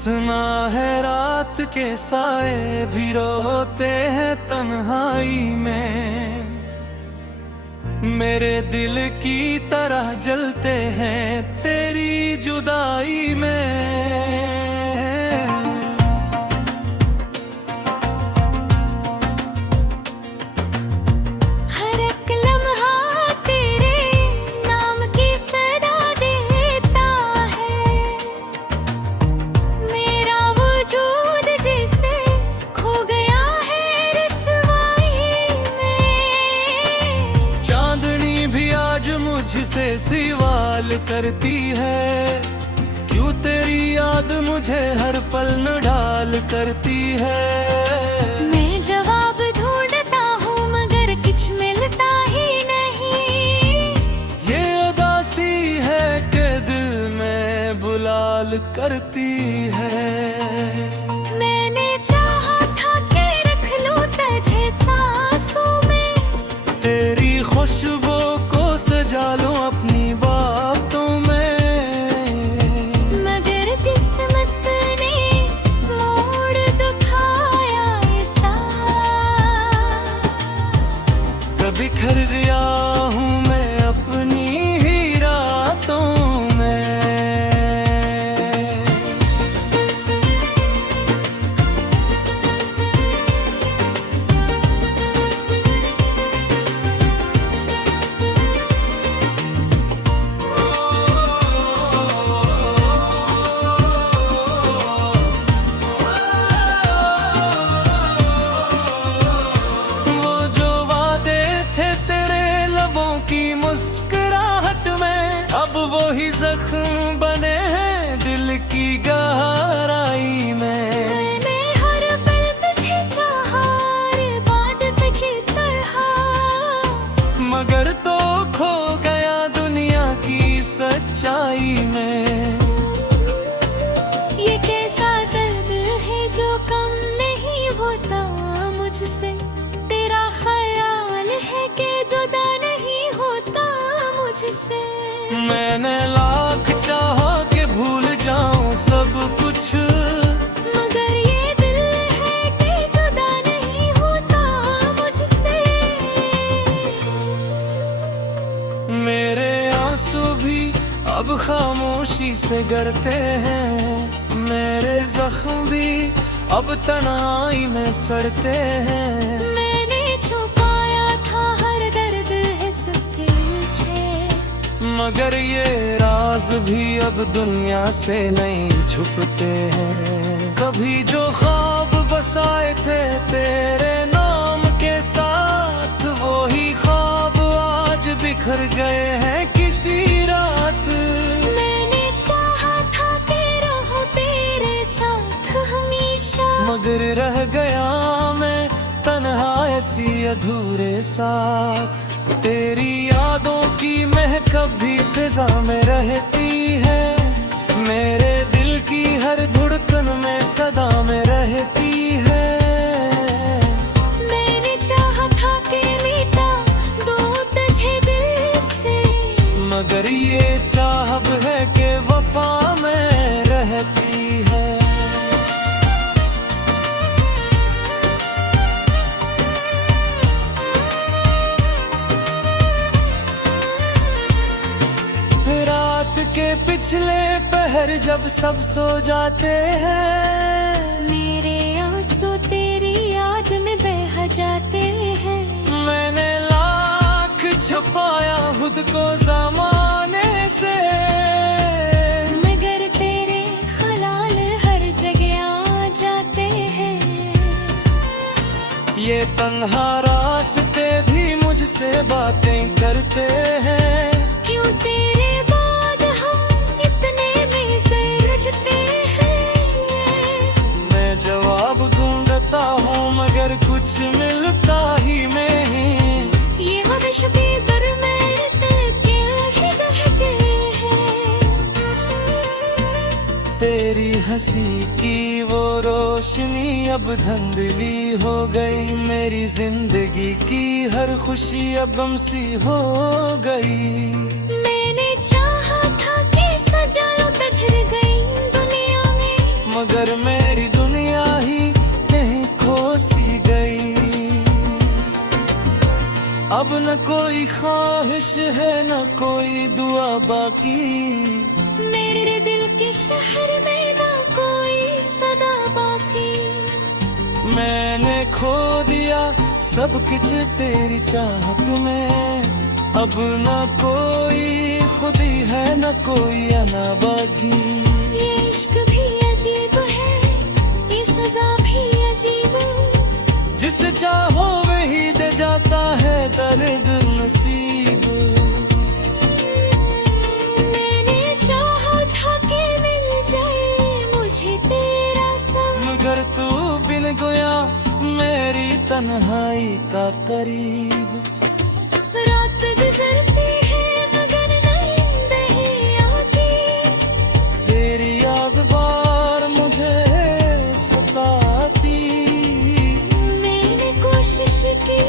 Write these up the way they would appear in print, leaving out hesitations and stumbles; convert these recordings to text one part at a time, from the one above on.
सुना है रात के साए भी रोते हैं तन्हाई में, मेरे दिल की तरह जलते हैं तेरी जुदाई में। मुझसे सवाल करती है, क्यों तेरी याद मुझे हर पल निढाल करती है। मैं जवाब ढूंढता हूँ मगर कुछ मिलता ही नहीं, ये उदासी है कि दिल में बुलाल करती है। मैंने चाहा था कि रख लूं तुझे सांसों में, तेरी खुशबू सजा लूं अपनी बातों में, मगर किस्मत ने मोड़ दिखाया ऐसा। कभी बिखर गया हूँ मैं अपनी ही रातों में। की मुस्कुराहट में अब वो ही जख्म बने हैं दिल की गहराई में। मैंने हर पल तुझे चाहा, हर बात तुझे तरहा, मगर तो खो गया दुनिया की सच्चाई में। ये कैसा दर्द है जो कम नहीं होता मुझसे, तेरा ख्याल है कि जुदा मुझसे। मैंने लाख चाहा कि भूल जाऊं सब कुछ, मगर ये दिल है कि जुदा नहीं होता मुझसे। मेरे आंसू भी अब खामोशी से गिरते हैं, मेरे जख्म भी अब तन्हाई में सड़ते हैं। मगर ये राज भी अब दुनिया से नहीं छुपते हैं। कभी जो ख्वाब बसाए थे तेरे नाम के साथ, वो ही ख्वाब आज बिखर गए हैं किसी रात। मैंने चाहा था कि रहूं तेरे साथ हमेशा, मगर रह गया मैं तन्हा ऐसी अधूरे साथ। तेरी यादों की महक भी फिजा में रहती है, मेरे दिल की हर धड़कन में सदा में रहती है। मैंने चाहा था कि मिटा दूं तुझे दिल से, मगर ये चाहत है कि वफा में रहती है। के पिछले पहर जब सब सो जाते हैं, मेरे आंसू तेरी याद में बह जाते हैं। मैंने लाख छुपाया खुद को ज़माने से, मगर तेरे ख्याल हर जगह आ जाते हैं। ये तन्हा रास्ते भी मुझसे बातें करते हैं, क्यों तेरे ढूंढता हूँ मगर कुछ मिलता ही नहीं। ये हर्ष भी तेरी हंसी की वो रोशनी अब धुंधली हो गई, मेरी जिंदगी की हर खुशी अब गम सी हो गई। मैंने चाहा था कि सजा लो तुझे गई दुनिया में, मगर न कोई ख्वाहिश है न कोई दुआ बाकी, मेरे दिल के शहर में ना कोई सदा बाकी। मैंने खो दिया सब कुछ तेरी चाहत में, अब न कोई खुदी है न कोई अना बाकी। ये इश्क भी अजीब है, ये सजा भी अजीब, जिसे चाहो वही दे जाता है दर्द नसीब। मैंने चाहा था कि मिल जाए मुझे तेरा संग, मगर तू बिन गोया मेरी तन्हाई का करीब। रात गुजरती है मगर नींद नहीं आती, तेरी याद बार मुझे सताती। मैंने कोशिश की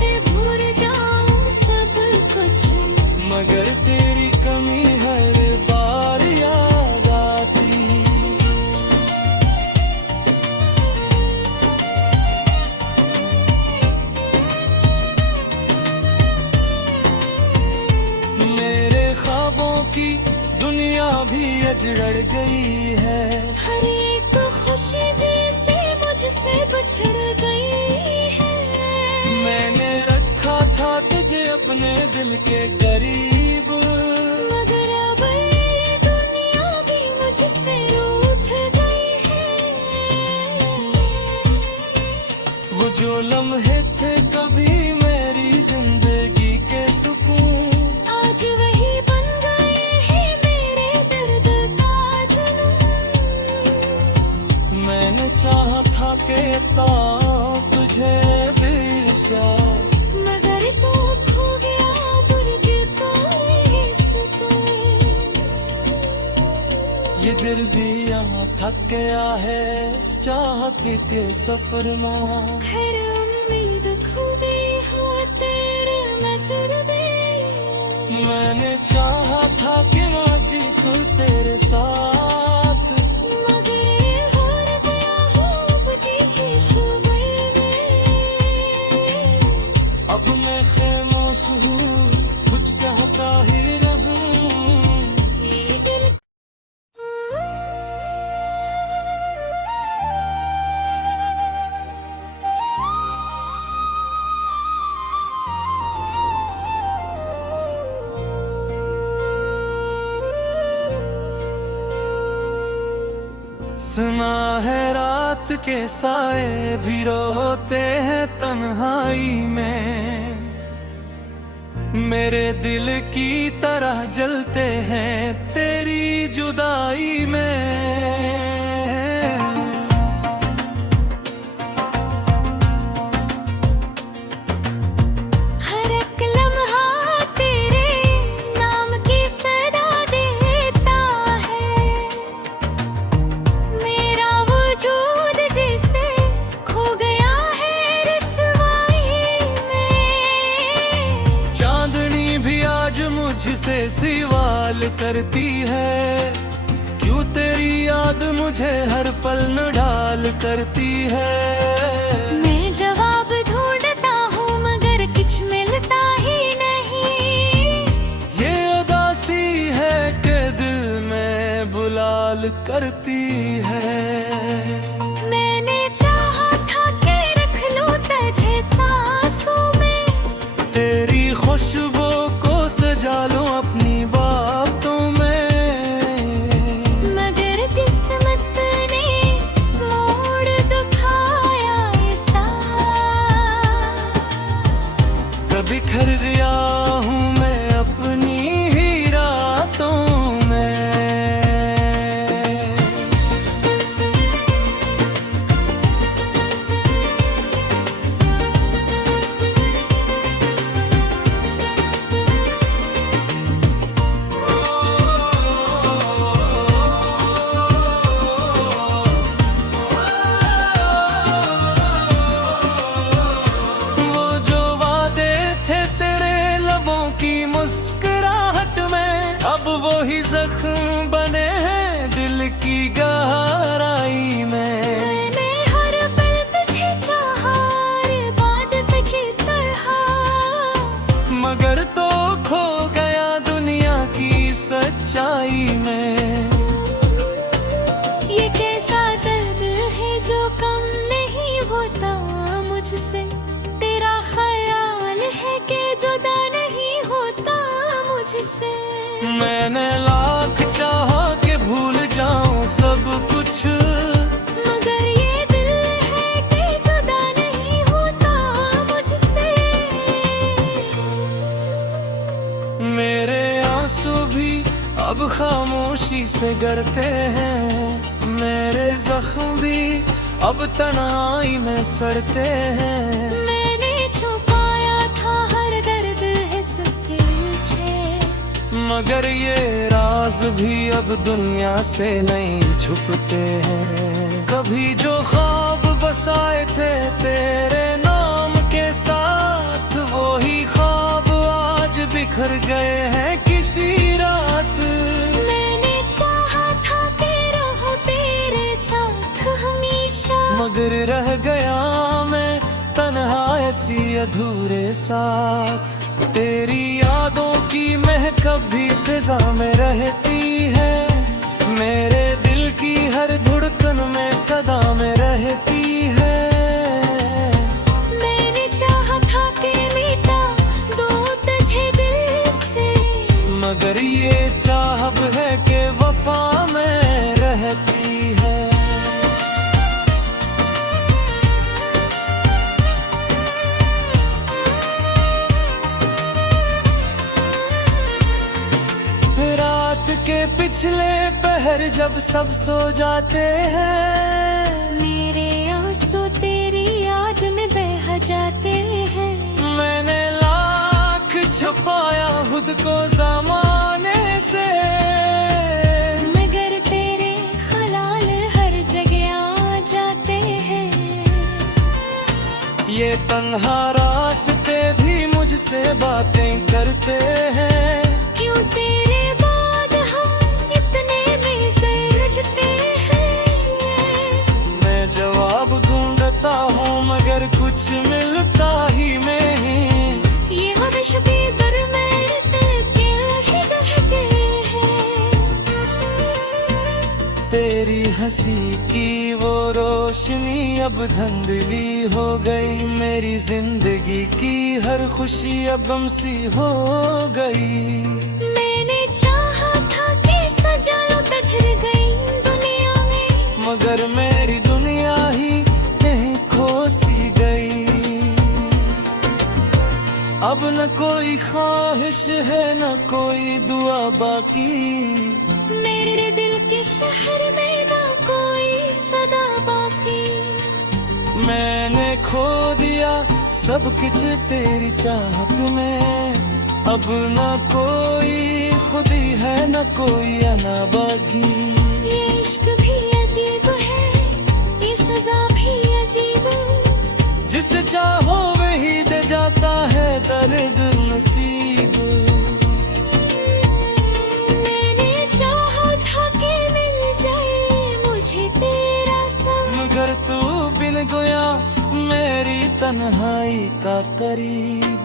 है भूल जाऊं सब कुछ, मगर तेरी कमी हर बार याद आती। मेरे ख्वाबों की दुनिया भी अजड़ गई है, हर एक खुशी जैसे मुझसे बिछड़ गई है। मैंने रखा था तुझे अपने दिल के करीब, मगर अब ये दुनिया भी मुझसे रूठ गई है। वो जो लम्हे थे कभी मेरी जिंदगी के सुकून, आज वही बन गए हैं मेरे दर्द का जुनून। मैंने चाहा था कि तुझे बेशक, मगर तू खो गया भूल के कोई सुकून। ये दिल भी यहाँ थक गया है इस चाहते के सफर में। हर उम्मीद खो गई हो तेरे नजर में। मैंने चाहा था कि मैं जीतूं तेरे साथ, मगर ये हार गया हो बुझी ही खबर में। अब मैं खामोश हूँ कुछ कहता ही रहूं। ये दिल सुना है रात के साए भी रोते हैं तन्हाई में, मेरे दिल की तरह जलते हैं तेरी जुदाई में। हर एक लम्हा तेरे नाम की सदा देता है। मेरा वजूद जैसे खो गया है रस्वाई में। चांदनी भी आज मुझसे सवाल करती है, क्यों तेरी याद मुझे हर पल निढाल करती है। मैं जवाब ढूंढता हूँ मगर कुछ मिलता ही नहीं। ये उदासी है कि दिल में बुलाल करती है। मैंने चाहा था कि रख लूं तुझे सांसों में, तेरी खुशबू को सजा लूं अपनी बातों में, मगर किस्मत ने मोड़ दिखाया ऐसा। कभी बिखर गया हूँ मैं अपनी ही रातों में। मुस्कुराहट में अब वही जख्म बने हैं दिल की गहराई में। मैंने हर पल तुझे चाहा, हर बात तुझे तरहा, से गरते हैं, मेरे जख्म भी अब तन्हाई में सड़ते हैं। मैंने छुपाया था हर दर्द हिस पीछे, मगर ये राज भी अब दुनिया से नहीं छुपते हैं। कभी जो ख्वाब बसाए थे तेरे नाम के साथ, वो ही ख्वाब आज बिखर गए हैं किसी रात। मैंने चाहा था कि रहूं तेरे साथ हमेशा, मगर रह गया मैं तन्हा ऐसी अधूरे साथ। तेरी यादों की महक भी फिजा में रहती है, मेरे दिल की हर धड़कन में सदा में रहती है। मैंने चाहा था कि मिटा दूं तुझे दिल से, मगर ये चाहत है कि वफा में रहती है। रात के पिछले पहर जब सब सो जाते हैं, मेरे आंसू तेरी याद में बह जाते हैं। मैंने लाख छुपाया खुद को ज़माने से, मगर तेरे ख्याल हर जगह आ जाते हैं। ये तन्हा रास्ते भी मुझसे बातें करते हैं। क्यों तेरे बाद हम इतने में से रजते हैं। मैं जवाब ढूंढता हूँ मगर कुछ मिलता ही नहीं। ये हर्ष भी दरमियान के रहते हैं। तेरी हंसी की वो रोशनी अब धुंधली हो गई, मेरी जिंदगी की हर खुशी अब गम सी हो गई। मैंने चाहा था कि सजा लो तझर गई दुनिया में, मगर मेरी दुनिया ही कहीं खो सी गई। अब न कोई ख्वाहिश है न कोई दुआ बाकी, मेरे दिल के शहर में ना कोई सदा बाकी। मैंने खो दिया सब कुछ तेरी चाहत में, अब न कोई खुदी है न कोई अना बाकी। ये इश्क भी अजीब है, ये सजा भी अजीब, जिसे चाहो वही दे जाता है दर्द नसीब। मैंने चाहा था कि मिल जाए मुझे तेरा संग, मगर तू बिन गोया मेरी तन्हाई का करीब।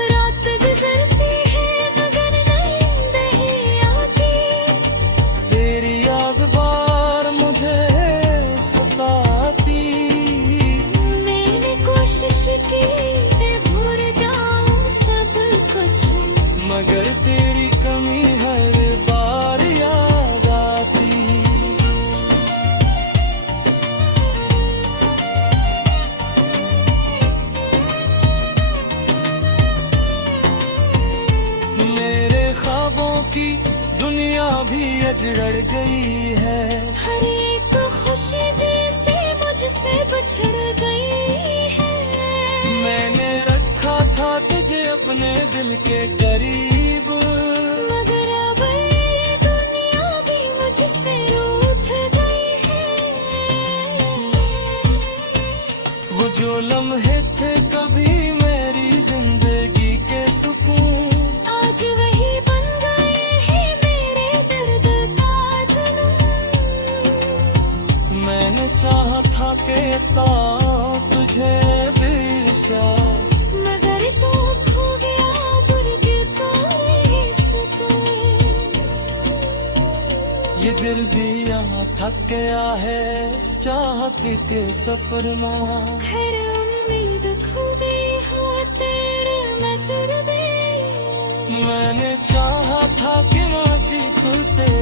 रात गुजरती है मगर नींद नहीं आती, तेरी याद बार मुझे सताती। मैंने कोशिश की मैं भूल जाऊं सब कुछ, मगर तेरी कमी हर बार याद आती। मेरे ख्वाबों की दुनिया भी अजड़ गई है, हर एक खुशी जैसे मुझसे बिछड़ गई है। मैंने रखा था तुझे अपने दिल के करीब, मगर अब ये दुनिया भी मुझसे रूठ गई है। वो जो लम्हे थे कभी मेरी जिंदगी के सुकून, आज वही बन गए हैं मेरे दर्द का जुनून। मैंने चाहा था कि तुझे बेशक, मगर तू खो गया भूल के कोई सुकून। ये दिल भी यहाँ थक गया है इस चाहते के सफर में। खैर उम्मीद खो गई हो तेरे मसर में। मैंने चाहा था कि मैं जीतूं तेरे